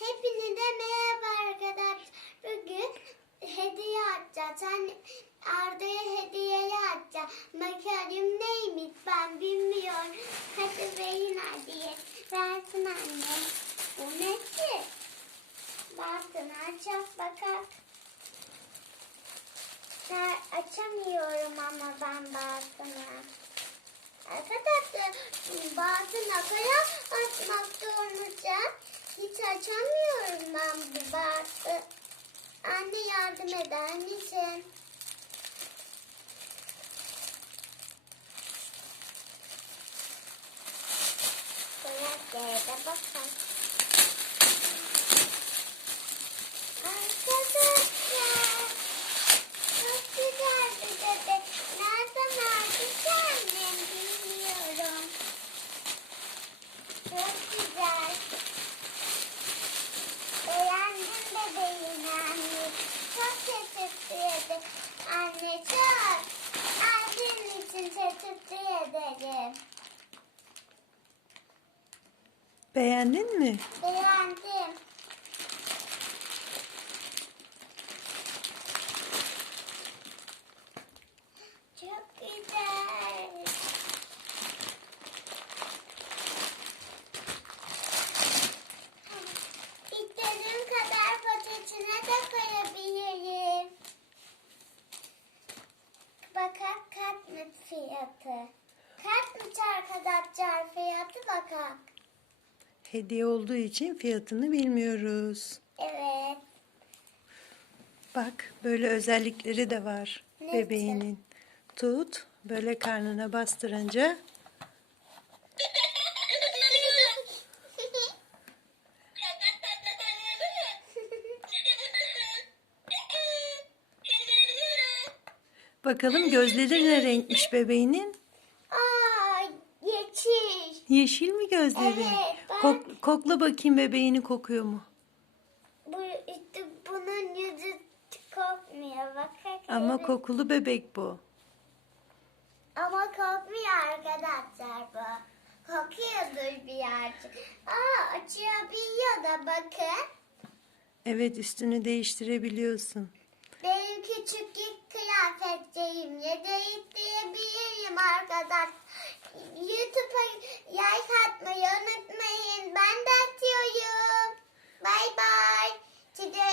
Hepinize merhaba arkadaşlar. Bugün hediye açacağız. Hani Arda'ya hediyeyi açacağız. Bakalım neymiş ben bilmiyorum. Hadi beyin hediye. Versin anne. Bu ne ki? Versin açacağız bakalım. Ben açamıyorum ama ben bazını. Arkadaşlar bazı kadar açmak zorundayım. Hiç açamıyorum ben bu bazı. Anne yardım eder misin? Yerde bakalım. Arkadaşlar. Çok güzel bir bebek. Nereden aldı annem bilmiyorum. Çok güzel. Beğendim bebeğini anne. Çok teşekkür ederim. Anne çok. Aldığın için teşekkür ederim. Beğendin mi? Beğendim. Çok güzel. İstediğim kadar patatesine de koyabilirim. Bakak mı fiyatı? Katmış arkadaşlar fiyatı bakak. Hediye olduğu için fiyatını bilmiyoruz. Evet. Bak böyle özellikleri de var Ne bebeğinin. Tut böyle karnına bastırınca bakalım gözleri ne renkmiş bebeğinin? Aa, yeşil. Yeşil mi gözleri? Evet, bak. Kok- kokla bakayım bebeğini kokuyor mu? Bu işte bunun yüzü kokmuyor. Bak. Ama kokulu bebek bu. Ama kokmuyor arkadaşlar bu. Kokuyordur birazcık. Aa açabiliyor da bakın. Evet üstünü değiştirebiliyorsun. Benim küçüklük kıyafetlerimle değiştirebilirim arkadaşlar. YouTube'a like atmayı unutmayın. Ben de atıyorum. Bay bay. Öptüm.